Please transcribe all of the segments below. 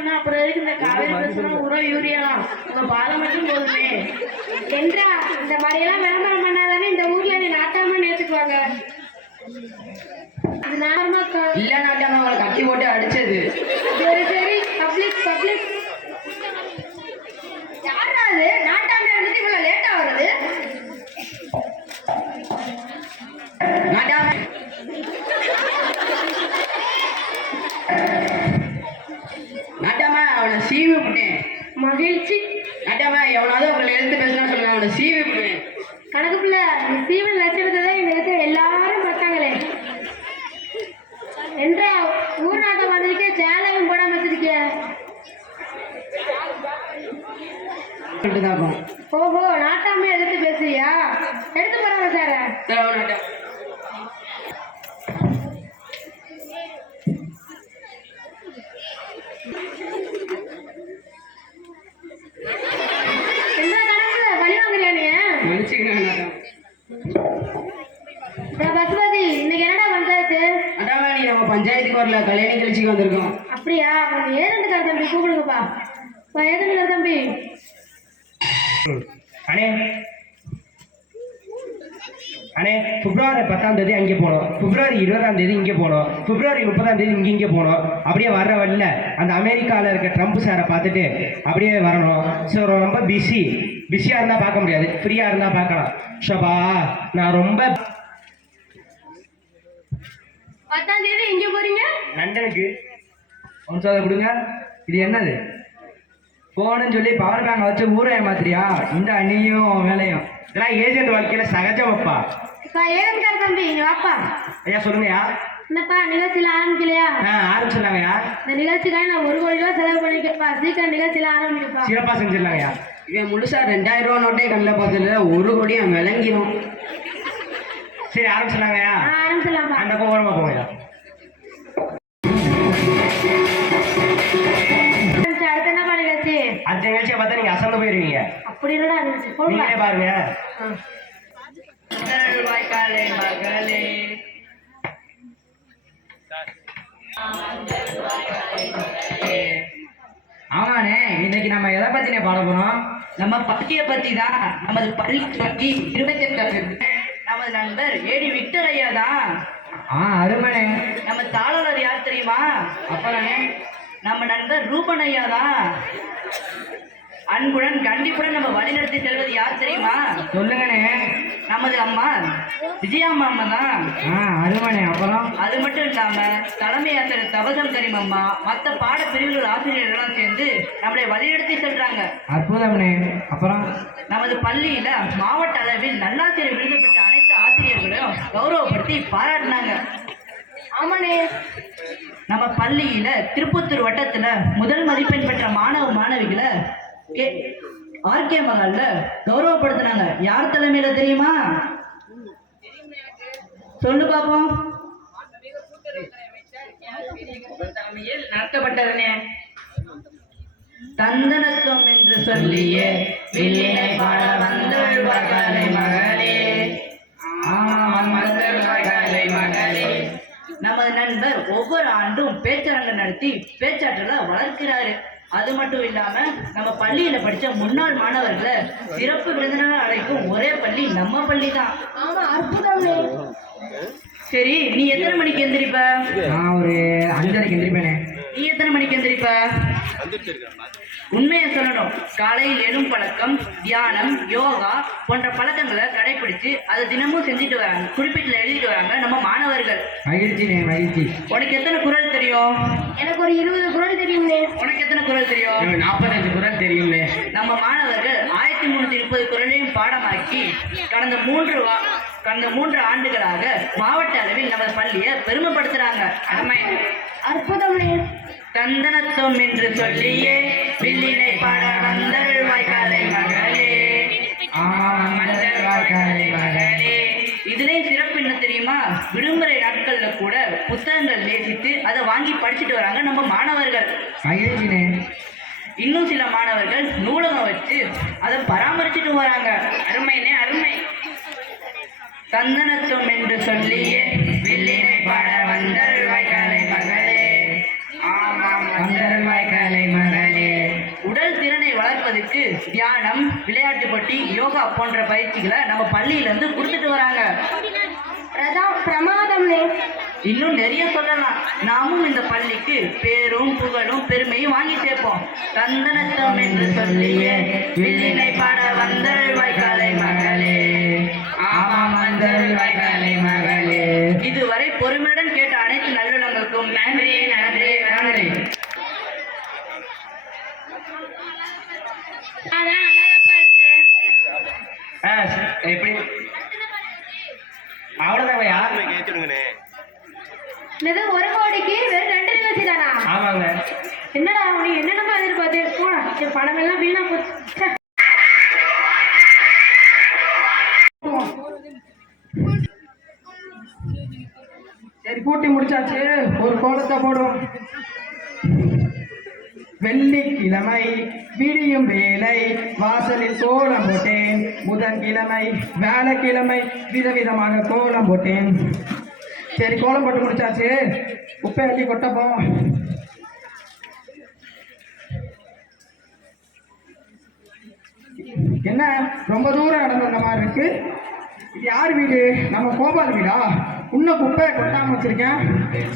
சொன்னா அப்புறம் எதுக்கு இந்த காவேரி பிரச்சனை உரம் யூரியாலாம் உங்க பாலம் மட்டும் போதுமே என்றா இந்த மாதிரியெல்லாம் விளம்பரம் பண்ணாதானே இந்த ஊர்ல நீ நாட்டாம நேர்த்துக்குவாங்க. இல்ல நாட்டாம அவங்களை கட்டி போட்டு அடிச்சது. சரி சரி பப்ளிக் பப்ளிக் யாரா அது நாட்டாம இருந்துட்டு இவ்வளவு லேட்டா வருது? நாட்டாம நாட்டாம அவனை சீவி விட்டேன். மகிழ்ச்சி. நாட்டாம எவனாவது அவங்களை எழுந்து பேசினா சொல்லுங்க, அவனை சீவி விட்டேன். கணக்கு பிள்ளை நீ சீவன் லட்சணத்தை தான் இங்க இருக்க எல்லாரும் பார்த்தாங்களே. என்ற ஊர் நாட்டம் வந்திருக்க சேலையும் போடாம வச்சிருக்கிய. ஓஹோ நாட்டாமே எடுத்து பேசுறியா? எடுத்து போறாங்க சார. என்ன கணக்கு வழி வாங்குறியா நீ? பசுபதி இன்னைக்கு என்னடா பஞ்சாயத்து? நம்ம பஞ்சாயத்துக்கு வரல, கல்யாணி கழிச்சுக்கு வந்திருக்கோம். அப்படியா? ஏதெண்டுக்கார தம்பி கூப்பிடுங்கப்பா. ஏதெண்டுக்கார தம்பி. அண்ணே அண்ணே பிப்ரவரி 10 அங்கே போனோம், பிப்ரவரி 20 இங்கே போனோம், பிப்ரவரி 30 இங்கே போனோம். அப்படியே வர்ற வழியில் அந்த அமெரிக்காவில் இருக்க ட்ரம்ப் சாரை பார்த்துட்டு அப்படியே வரணும். ஸோ ரொம்ப பிஸியாக இருந்தால் பார்க்க முடியாது, ஃப்ரீயாக இருந்தால் பார்க்கலாம். ஷோபா நான் ரொம்ப 10ஆம் தேதி எங்கே போறீங்க? லண்டனுக்கு. ஒன்றாவது கொடுங்க. இது என்னது போனுன்னு சொல்லி பவர் பேங்க் வச்சு ஊரை ஏமாத்திரியா? இந்த அணியும் வேலையும் இதெல்லாம் ஏஜென்ட் வாழ்க்கையில சகஜமப்பா. ஏதெண்டுக்கார தம்பி இங்க வாப்பா. ஐயா சொல்லுங்கய்யா. என்னப்பா நிகழ்ச்சியில ஆரம்பிக்கலையா? ஆரம்பிச்சிடலாங்கய்யா. இந்த நிகழ்ச்சிக்காக நான் 1 கோடி ரூபாய் செலவு பண்ணிக்கப்பா. சீக்கிரம் நிகழ்ச்சியில ஆரம்பிக்கப்பா. சிறப்பா செஞ்சிடலாங்கய்யா. இவன் முழுசா 2000 ரூபா நோட்டே கண்ணில் பார்த்ததுல 1 கோடி அவன் விளங்கிடும். சரி ஆரம்பிச்சிடலாங்கய்யா. ஆரம்பிச்சிடலாம்ப்பா. அந்த ஓரமா போங்கய்யா. அடுத்த என்னப்பா நிகழ்ச்சி? அடுத்த நிகழ்ச்சியை பார்த்தா நீங்க அசந்து போயிருவீங்க. அப்படி என்னடா நிகழ்ச்சி? நீங்களே பாருங்க. வாய்க்காலே மகளே ஆமாண்ணே, இன்னைக்கு நம்ம எதை பத்தினே பாட போறோம்? நம்ம பள்ளியை பத்தி தான். நமது பள்ளி துவங்கி 28 நமது நண்பர் ஏடி விக்டர் ஐயா தான். அருமனே. நம்ம தாளர் யார் தெரியுமா? அப்புறண்ணே நம்ம நண்பர் ரூபன் ஐயா தான். அன்புடன் கண்டிப்புடன் நம்ம வழிநடத்தி செல்வது யார் தெரியுமா? சொல்லுங்கண்ணே. நமது அம்மா விஜயாம்மா அம்மா தான். அருமனே. அப்புறம் அது மட்டும் இல்லாம தலைமை ஆசிரியர் தபசம் கரிமம்மா மற்ற பாட பிரிவுகள் ஆசிரியர்கள்லாம் சேர்ந்து நம்மளை வழிநடத்தி செல்றாங்க. அற்புதம்னே. அப்புறம் நமது பள்ளியில மாவட்ட அளவில் நல்லாசிரியர் விருது பெற்ற அனைத்து ஆசிரியர்களையும் கௌரவப்படுத்தி பாராட்டினாங்க. ஆமாண்ணே. நம்ம பள்ளியில திருப்பத்தூர் வட்டத்துல முதல் மதிப்பெண் பெற்ற மாணவ மாணவிகளை ஆர்கே மகால்ல கௌரவப்படுத்தினாங்க. யார் தலைமையில தெரியுமா? சொல்லு பாப்போம். தலைமையில் நடத்தப்பட்டதுனே. தந்தனத்துவம் என்று சொல்லியே வில்லினை பாட வந்தவள்வாய்காலை மகளே. வந்தவள்வாய்காலை மகளே. நமது நண்பர் ஒவ்வொரு ஆண்டும் பேச்சரங்கு நடத்தி பேச்சாற்றலை வளர்க்கிறாரு. அது மட்டும் இல்லாம நம்ம பள்ளியில படிச்ச முன்னாள் மாணவர்களை சிறப்பு விருந்தினர் அழைக்கும் ஒரே பள்ளி நம்ம பள்ளி தான். ஆமா அற்புதம். சரி நீ எத்தனை மணிக்கு எந்திரிப்ப? நான் ஒரு 5:30 எந்திரிப்பேனே. நீ எத்தனை மணிக்கு எந்திரிப்ப? உண்மையை சொல்லணும், காலையில் எழும் பழக்கம், தியானம், யோகா போன்ற பழக்கங்களை கடைபிடிச்சு அதை தினமும் செஞ்சுட்டு வராங்க, குறிப்பிட்டு எழுதிட்டு வராங்க நம்ம மாணவர்கள். மகிழ்ச்சினே மகிழ்ச்சி. உனக்கு எத்தனை குரல் தெரியும்? எனக்கு ஒரு 20 குரல் தெரியும்னே. உனக்கு எத்தனை குரல் தெரியும்? 45 குரல் தெரியும்னே. நம்ம மாணவர்கள் 1330 குரலையும் பாடமாக்கி கடந்த 3 ஆண்டுகளாக மாவட்ட அளவில் நமது பள்ளியை பெருமைப்படுத்துறாங்க. அற்புதம்னே. தந்தனத்துவம் என்று சொல்லியே வில்லினை பாட வந்தவள்வாய்காலை மகளே. மகளே. இதுல சிறப்பு என்ன தெரியுமா? விடுமுறை நாட்கள்ல கூட புத்தகங்கள் நேசித்து அதை வாங்கி படிச்சுட்டு வராங்க நம்ம மாணவர்கள். இன்னும் சில மாணவர்கள் நூலகம் வச்சு அதை பராமரிச்சுட்டு வராங்க. அருமைனே அருமை. தந்தனத்துவம் என்று சொல்லியே வில்லினை பாட வந்தவள்வாய்காலை மகளே. ஆமாம் வந்தருள் வாய்க்காலை மகளே. உடல் திறனை வளர்ப்பதற்கு தியானம், விளையாட்டு போட்டி, யோகா போன்ற பயிற்சிகளை நம்ம பள்ளியில இருந்து கொடுத்துட்டு வராங்க. பிரமாதம்னே. இன்னும் நிறைய சொல்லலாம். நாமும் இந்த பள்ளிக்கு பேரும் புகழும் பெருமையும் வாங்கி சேர்ப்போம். தந்தனத்தம் என்று சொல்லியே வில்லினை பாட வந்தருள் வாய்க்காலை மகளே. ஆமாம், வந்தருள் வாய்க்காலை மகளே. இதுவரை பொறுமையுடன் கேட்ட அனைத்து நல்லுள்ளங்களுக்கும் நன்றி நன்றி நன்றி. எப்படி அவ்வளவுதான் யார் இது 1 கோடிக்கு வெறும் 2 நிகழ்ச்சி தானா? ஆமாங்க. என்னடா நீ என்னென்னமா எதிர்பார்த்து போனா பணம் எல்லாம் வீணா போச்சு. சரி, கூட்டி முடிச்சாச்சு. ஒரு கோலத்தை போடும். வெள்ளிக்கிழமை விடியும் வேலை வாசலில் கோலம் போட்டேன். புதன்கிழமை வியாழக்கிழமை விதவிதமாக கோலம் போட்டேன். சரி, கோலம் போட்டு முடிச்சாச்சு. குப்பை அள்ளி கொட்டப்போ. என்ன ரொம்ப தூரம் நடந்து வந்த மாதிரி இருக்கு? இது யார் வீடு? நம்ம கோபால் வீடா? இன்னும் குப்பையை கொட்டாம வச்சிருக்கேன்.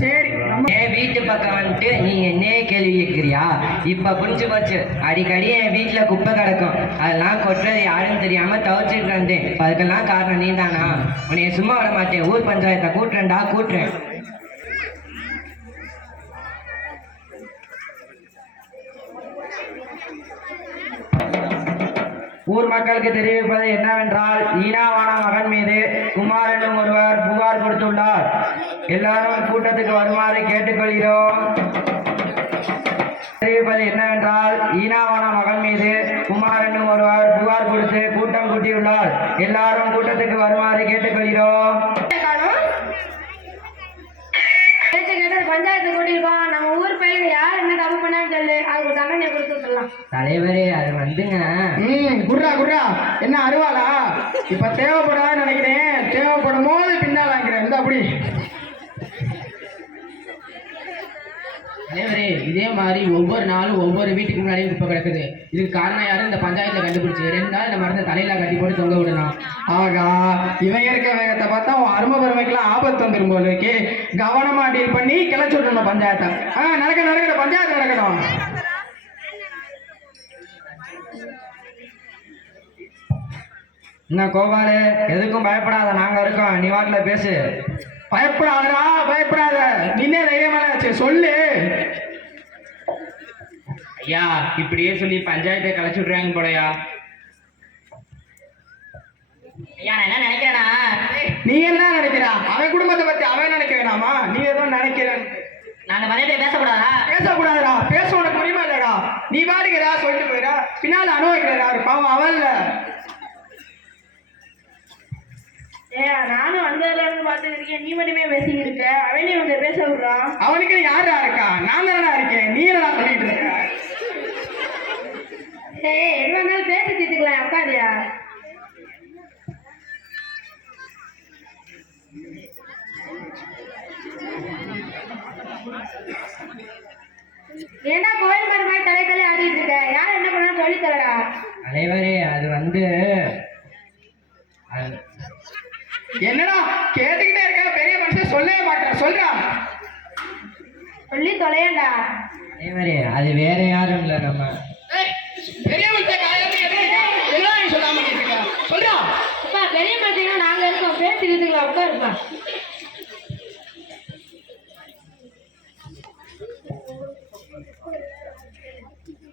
சரி, நம்ம என் வீட்டு பக்கம் வந்துட்டு நீ என்னையே கேள்வி கேட்குறியா? இப்ப புரிஞ்சு போச்சு. அடிக்கடி என் வீட்டுல குப்பை கிடக்கும். அதெல்லாம் கொட்டுறது யாருன்னு தெரியாம தவிச்சிட்டு இருந்தேன். அதுக்கெல்லாம் காரணம் நீ தானா? உன்னைய சும்மா விட மாட்டேன். ஊர் பஞ்சாயத்தை கூட்டுறேன்டா, கூட்டுறேன். ஊர் மக்களுக்கு தெரிவிப்பது என்னவென்றால், ஈனாவான மகன் மீது குமார் என்னும் ஒருவர் புகார் கொடுத்துள்ளார். எல்லாரும் கூட்டத்துக்கு வருமாறு கேட்டுக்கொள்கிறோம். தெரிவிப்பது என்னவென்றால், ஈனாவான மகன் மீது குமார் என்னும் ஒருவர் புகார் கொடுத்து கூட்டம் கூட்டியுள்ளார். எல்லாரும் கூட்டத்துக்கு வருமாறு கேட்டுக்கொள்கிறோம். பஞ்சாயத்து கூட்டிருக்கோம். நம்ம ஊர் பையன் யார் என்ன தப்பு பண்ணான்னு சொல்லு, அதுக்கு தண்டனை கொடுத்துடலாம். தலைவரே, அது வந்துங்க. குர்ரா குர்ரா, என்ன அருவாளா? இப்ப தேவைப்படாதுன்னு நினைக்கிறேன். தேவைப்படும் போது பின்னால் வாங்கிறேன். இந்த அப்படி தலைவரே, இதே மாதிரி ஒவ்வொரு நாளும் ஒவ்வொரு வீட்டுக்கு முன்னாடியும் குப்பை கிடக்குது. இதுக்கு காரணம் யாரும் இந்த பஞ்சாயத்துல கண்டுபிடிச்சு 2 நாள் இந்த மரத்தை தலையில கட்டி போட்டு தொங்க விடணும். ஆகா, இவன் இருக்க வேகத்தை பார்த்தா உன் அருமை பெருமைக்கெல்லாம் ஆபத்து வந்துடும் போல இருக்கு. கவனமா டீல் பண்ணி கிளச்சி விடணும் பஞ்சாயத்தை. நடக்கட்டும், பஞ்சாயத்து நடக்கட்டும். என்ன கோபாலு, எதுக்கும் பயப்படாத, நாங்க இருக்கோம். நீ வாட்டில பேசு. பயப்படாதடா, பயப்படாத. நின்னே தைரியமாச்சு, சொல்லு. ஐயா, இப்படியே சொல்லி பஞ்சாயத்தை கலைச்சு விடுறாங்க போலயா. ஐயா, நான் என்ன நினைக்கிறேன்னா, நீ என்ன நினைக்கிறா? அவன் குடும்பத்தை பத்தி அவன் நினைக்க வேணாமா? நீ ஏதோ நினைக்கிறேன். நான் மறுபடியும் பேசக்கூடாதா? பேசக்கூடாதுடா. பேச உனக்கு உரிமை இல்லடா. நீ பாடுகிறா, சொல்லிட்டு போயிடா. பின்னால அனுபவிக்கிறா பாவம் அவன் இல்ல. நானும் வந்ததுல இருந்து பார்த்துட்டு இருக்கேன். நீ மட்டுமே பேசிக்கிட்டு இருக்க. அவனே வந்து பேச விடுறான். அவனுக்கு யாரா இருக்கா? நான் தானடா இருக்கேன். நீ என்னடா சொல்லிட்டு இருக்க? என்ன இருந்தாலும் பேச தீர்த்துக்கலாம். உட்காந்தியா? ஏன்னா கோயில் மாதிரி மாதிரி தலைத்தலை ஆடிட்டு இருக்க. யார் என்ன பண்ணா சொல்லி தரடா. தலைவரே, அது வந்து என்னடா கேட்டுக்கிட்டே இருக்க? பெரிய மனுஷன் சொல்லவே மாட்டேன். சொல்றா. சொல்லி தொலையண்டா. தலைவரே, அது வேற யாரும் இல்ல, நம்ம பெரிய மனுஷன் எல்லாம் சொல்லாம இருக்க. சொல்றா. அப்பா, பெரிய மனுஷங்க நாங்க இருக்கோம். பேசிக்கிறதுக்குள்ள உட்காருப்பா.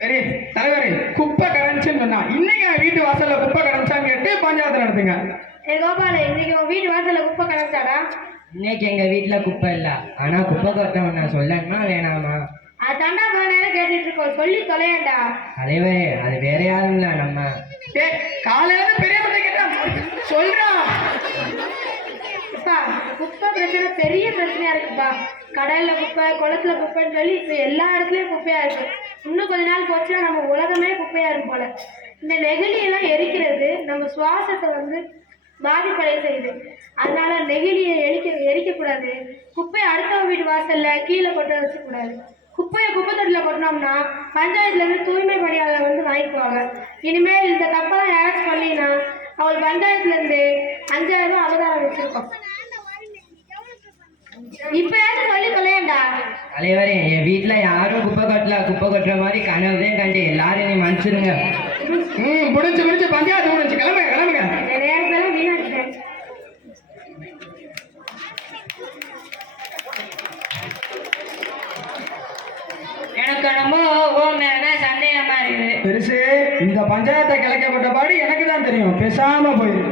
சரி தலைவரே, குப்பை கடைஞ்சுன்னு சொன்னா இன்னைக்கு வீட்டு வாசல்ல குப்பை கடைஞ்சான்னு கேட்டு பஞ்சாயத்து நடத்துங்க. கோபால, இன்னைக்கு உன் வீட்டு வாசல்ல குப்பை கடைச்சாடா? இன்னைக்கு எங்க வீட்டுல குப்பை இல்ல. ஆனா குப்பை கொட்டவன் நான் சொல்லணுமா வேணாமா? அதாண்டா நேரம் கேட்டுட்டு இருக்கோம். சொல்லி தொலையண்டா. தலைவரே, அது வேற யாரும் இல்ல, நம்ம காலையில பெரிய மனுஷன் கேட்டா சொல்றா. குப்பை பிரச்சனை பெரிய பிரச்சனையா இருக்குப்பா. கடல்ல குப்பை, குளத்துல குப்பைன்னு சொல்லி இப்ப எல்லா இடத்துலயும் குப்பையா இருக்கு. இன்னும் கொஞ்ச நாள் போச்சுன்னா நம்ம உலகமே குப்பையா இருக்கும் போல. இந்த நெகிழி எல்லாம் எரிக்கிறது நம்ம சுவாசத்தை வந்து பாதிப்படைய செய்யுது. அதனால நெகிழியை எரிக்க கூடாது. குப்பையை அடுத்தவங்க வீட்டு வாசல்ல கீழே கொட்ட வச்சக்கூடாது. குப்பையை குப்பை தொட்டியில் கொட்டினோம்னா பஞ்சாயத்துல இருந்து தூய்மை பணியாளர் வந்து வாங்கிக்குவாங்க. இனிமேல் இந்த தப்பெல்லாம் யாராச்சும் பண்ணினா அவள் பஞ்சாயத்துல இருந்து 5000 ரூபாய் அவதாரம் வச்சிருக்கோம். இப்ப யாரும் சொல்லி கொள்ளையண்டா. தலைவரே, என் வீட்டுல யாரும் குப்பை கொட்டுற மாதிரி கனவுதே கண்டு எல்லாரும் நீ மன்னிச்சிருங்க. முடிஞ்சு பஞ்சாயத்து முடிஞ்சு கிளம்புங்க. இந்த நேரத்துல வீணாக்கிட்டேன். எனக்கு என்னமோ உன் மேலதான் சந்தேகமா இருக்குது. பெருசு, இந்த பஞ்சாயத்தை கிளக்கப்பட்ட பாடு எனக்கு தான் தெரியும். பேசாம போயிரு.